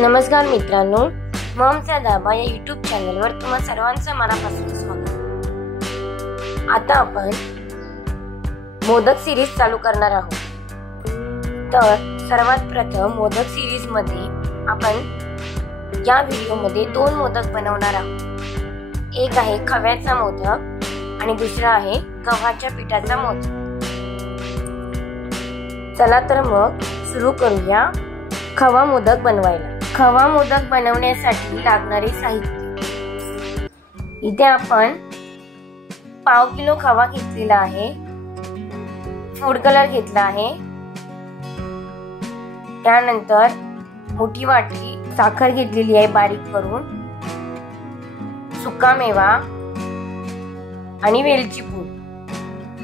नमस्कार मित्रांनो, मॉमचा धाबा या यूट्यूब चॅनलवर तुम्हा सर्वांचं मनापासून स्वागत। आता आपण मोदक सिरीज चालू करणार आहोत। तर सर्वात प्रथम मोदक सिरीज मध्ये आपण या व्हिडिओ मध्ये दोन मोदक बनवणार आहोत। एक आहे खव्याचा मोदक आणि दुसरा आहे गव्हाच्या पिठाचा मोदक। चला तर मग सुरू करूया खवा मोदक बनवायला। खवा मोदक बनवण्यासाठी लागणारे साहित्य, इथे आपण पाव किलो खवा घेतलेला आहे, फूड कलर घेतला आहे, त्यानंतर मोठी वाटी साखर घेतलेली आहे बारीक करून, सुका मेवा आणि वेलची पूड।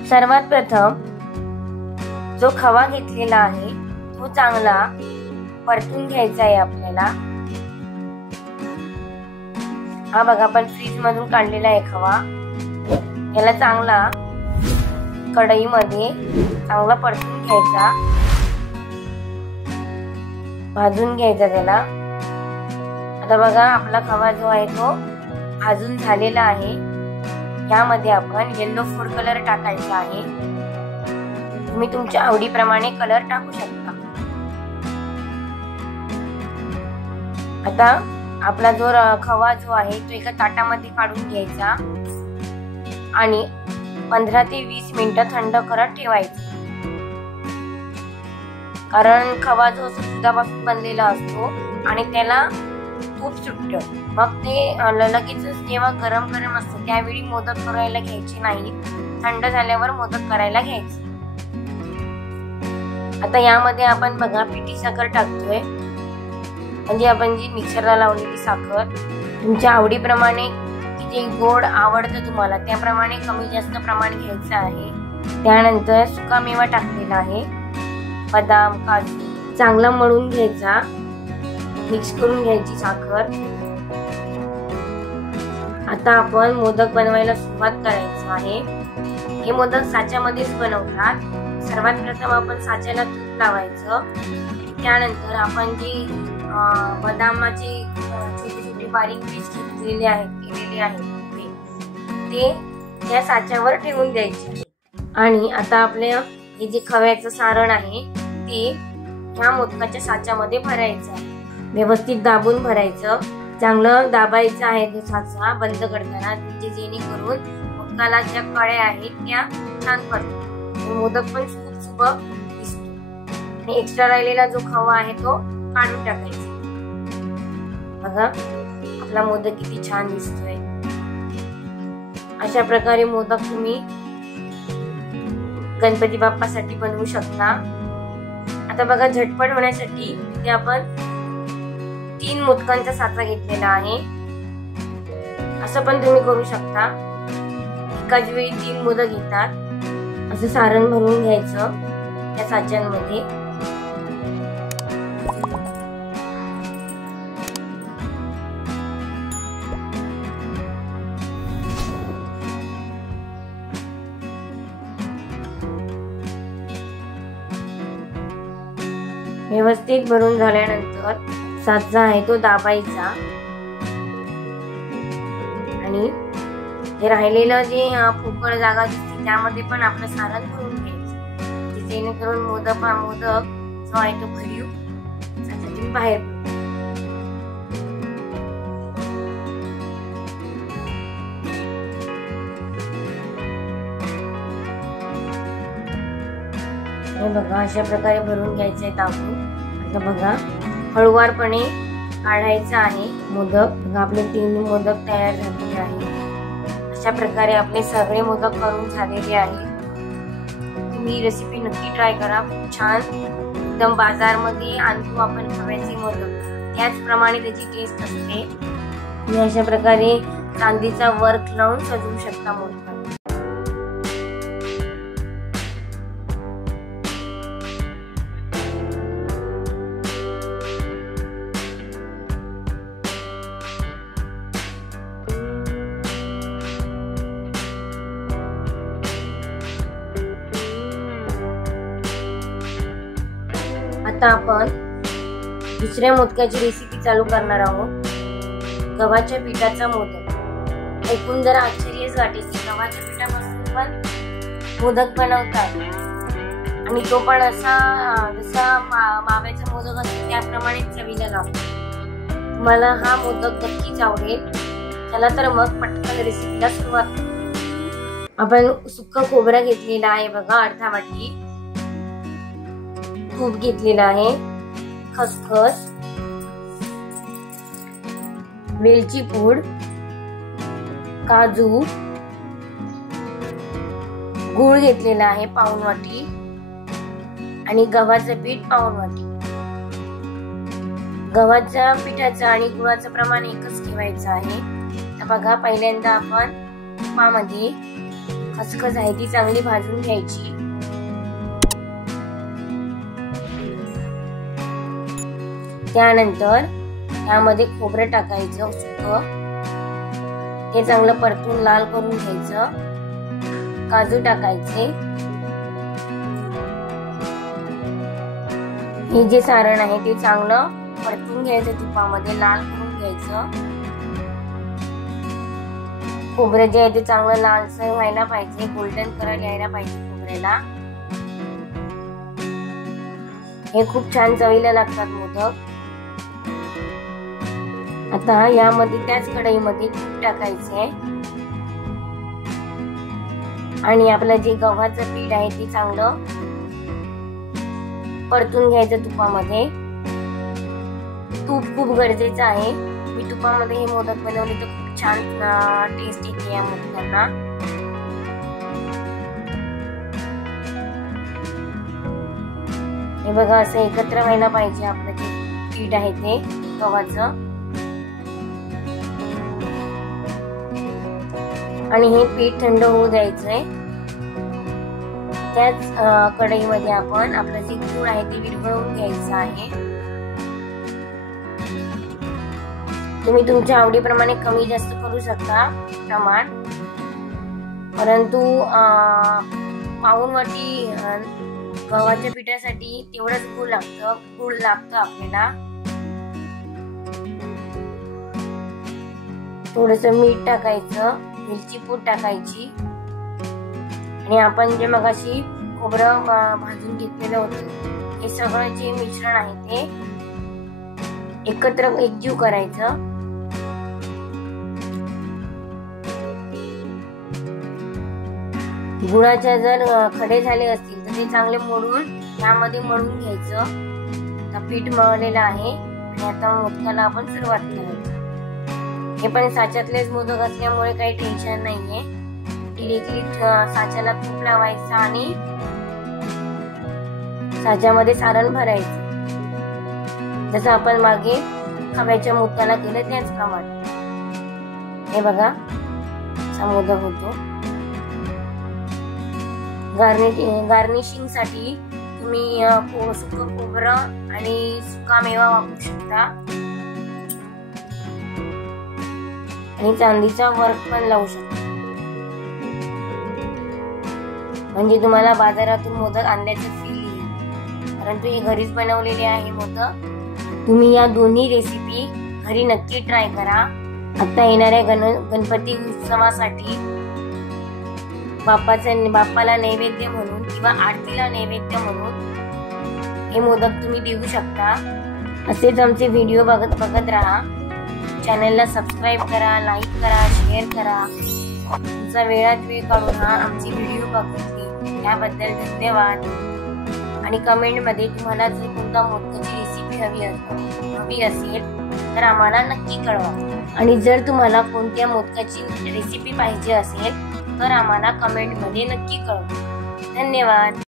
सर्वात प्रथम जो खवा घेतलेला आहे तो चांगला परतून घ्यायचा आहे आपल्याला। हा बघा, आपण फ्रीज मधून काढलेला आहे खवा। याला चांगला कढईमध्ये चांगला परतून घ्यायचा, भाजून घ्यायचा त्याला। आता बघा, आपला खवा जो आहे तो भाजून झालेला आहे। यामध्ये आपण येलो फूड कलर टाकायचा आहे। तुम्ही तुमच्या आवडीप्रमाणे कलर टाकू शकता। आता आपला जो खवा जो आहे तो एका ताटामध्ये काढून घ्यायचा आणि 15 ते 20 मिनिटं थंड करत ठेवायचं, कारण खवा जो असतो दुधापासून बनलेला असतो आणि त्याला तूप सुटतं। मग ते लगेचच जेव्हा गरम गरम असतं त्यावेळी मोदक करायला घ्यायचे नाही, थंड झाल्यावर मोदक करायला घ्यायचे। आता यामध्ये आपण बघा पिठी साखर टाकतोय, म्हणजे आपण जी मिक्सरला लावलेली साखर। तुमच्या आवडीप्रमाणे किती गोड आवडतं तुम्हाला त्याप्रमाणे कमी जास्त प्रमाण घ्यायचं आहे। त्यानंतर सुका मेवा टाकलेला आहे, बदाम काजू चांगला मळून घ्यायचा, मिक्स करून घ्यायची साखर। आता आपण मोदक बनवायला सुरुवात करायचं आहे। हे मोदक साच्यामध्येच बनवतात। सर्वात प्रथम आपण साच्याला तूप लावायचं, त्यानंतर आपण जी बदामाचे छोटे छोटे बारीक पीस केलेले आहेत ते या साच्यावर ठेवून द्यायचे। आणि आता आपल्या हे जे खव्याचं सारण आहे ते ह्या मोदकाच्या साच्यामध्ये भरायचं, व्यवस्थित दाबून भरायचं। चांगलं दाबायचं आहे तो साचा बंद करताना, जेणेकरून मोदकाला ज्या कळ्या आहेत त्या छान पडतात, मोदक पण खूप सुबक दिसतो। आणि एक्स्ट्रा राहिलेला जो खवा आहे तो काढून टाकायचा। बघा, आपला मोदक किती छान दिसतोय। अशा प्रकारे मोदक तुम्ही गणपती बाप्पासाठी बनवू शकता। आता बघा, झटपट होण्यासाठी इथे आपण 3 मोदकांचा साचा घेतलेला आहे। असं पण तुम्ही करू शकता, एकाच वेळी 3 मोदक घेतात। असं सारण भरून घ्यायचं त्या साच्यांमध्ये। व्यवस्थित भरून झाल्यानंतर साचा आहे तो दाबायचा आणि हे राहिलेलं जे पोकळ जागा दिसते त्यामध्ये पण आपलं सारण भरून घ्यायचं, जेणेकरून मोदक जो आहे तो भरीव साच्यातून बाहेर पडतो। हे बघा, अशा प्रकारे भरून घ्यायचंय दाबून। आता बघा, हळूवारपणे काढायचं आहे मोदक। बघा, आपले 3 मोदक तयार झालेले आहेत। अशा प्रकारे आपले सगळे मोदक करून झालेले आहेत। तुम्ही रेसिपी नक्की ट्राय करा, खूप छान एकदम बाजारमध्ये आणतो आपण खव्याचे मोदक त्याचप्रमाणे त्याची टेस्ट असते। तुम्ही अशा प्रकारे चांदीचा वर्क लावून सजवू शकता मोदक। आता आपण दुसऱ्या मोदकाची रेसिपी चालू करणार आहोत। गव्हाच्या पिठाचा मोदक। ऐकून जरा आश्चर्यच वाटेल, गव्हाच्या पिठापासून पण मोदक बनवतात आणि तो पण असा जसा माव्याचा मोदक असतो त्याप्रमाणे चवीला लागतो। तुम्हाला हा मोदक नक्कीच आवडेल। चला तर मग पटकन रेसिपीला सुरुवात करू। आपण सुक्का खोबरा घेतलेला आहे बघा, अर्धा वाटी तूप घेतलेला आहे, खसखस, वेलची पूड, काजू, गूळ घेतलेला आहे पाऊण वाटी आणि गव्हाचं पीठ पाऊण वाटी। गव्हाच्या पिठाचं आणि गुळाचं प्रमाण एकच ठेवायचं आहे। तर बघा, पहिल्यांदा आपण तुपामध्ये खसखस आहे ती चांगली भाजून घ्यायची। त्यानंतर त्यामध्ये खोबरं टाकायचं सुकं, हे चांगलं परतून लाल करून घ्यायचं। काजू टाकायचे, हे जे सारण आहे ते चांगलं परतून घ्यायचं, तुपामध्ये लाल करून घ्यायचं। खोबरं जे आहे ते चांगलं लालसर व्हायला पाहिजे, गोल्डन कलर यायला पाहिजे खोबऱ्याला। हे खूप छान चवीला लागतात मोदक। आता यामध्ये त्याच कढईमध्ये तूप टाकायचे आणि आपलं जे गव्हाचं पीठ आहे ते चांगलं परतून घ्यायचं तुपामध्ये। तूप खूप गरजेचं आहे। मी तुपामध्ये हे मोदक बनवले तर खूप छान टेस्ट येते या मोदकांना। हे बघा, असं एकत्र व्हायला पाहिजे आपलं जे पीठ आहे ते गव्हाचं। आणि हे पीठ थंड होऊ द्यायचंय। त्याच कढईमध्ये आपण आपलं जे गूळ आहे ते विरघळवून घ्यायचं आहे। तुम्ही तुमच्या आवडीप्रमाणे कमी जास्त करू शकता प्रमाण, परंतु पाऊण वाटी गव्हाच्या पिठासाठी तेवढंच गूळ लागतं आपल्याला। थोडंसं मीठ टाकायचं, वेलची पूड टाकायची आणि आपण जे मगाशी खोबरं भाजून घेतलेलं होतं हे सगळं जे मिश्रण आहे ते एकत्र एकजीव करायचं। गुळाच्या जर खडे झाले असतील तर ते चांगले मोडून यामध्ये मळून घ्यायचं। तर पीठ मळलेलं आहे आणि आता मोदकाला आपण सुरुवात करायची। हे पण साच्यातलेच मोदक असल्यामुळे काही टेन्शन नाहीये। डिरेक्टली साच्याला तूप लावायचं आणि साच्यामध्ये सारण भरायचं, जसं आपण मागे खव्याच्या मोदकाला केलं त्याचप्रमाणे। हे बघा, असा मोदक होतो। गार्निशिंग साठी तुम्ही सुकं खोबरं आणि सुका मेवा वापरू शकता आणि चांदीचा वर्क पण लावू शकता, म्हणजे तुम्हाला बाजारातून मोदक आणल्याचं फील येईल। परंतु हे घरीच बनवलेले आहे मोदक। तुम्ही या दोन्ही रेसिपी घरी नक्की ट्राय करा। आता येणाऱ्या गणपती उत्सवासाठी बाप्पाला नैवेद्य म्हणून किंवा आरतीला नैवेद्य म्हणून हे मोदक तुम्ही देऊ शकता। असेच आमचे व्हिडिओ बघत राहा। चॅनलला सबस्क्राईब करा, लाईक करा, शेअर करा। तुमचा वेळात वेळ काढून आमचे व्हिडिओ बघितले त्याबद्दल धन्यवाद। आणि कमेंटमध्ये तुम्हाला जर कोणता मोदकाची रेसिपी हवी असेल तर आम्हाला नक्की कळवा। आणि जर तुम्हाला कोणत्या मोदकाची रेसिपी पाहिजे असेल तर आम्हाला कमेंटमध्ये नक्की कळवा। धन्यवाद।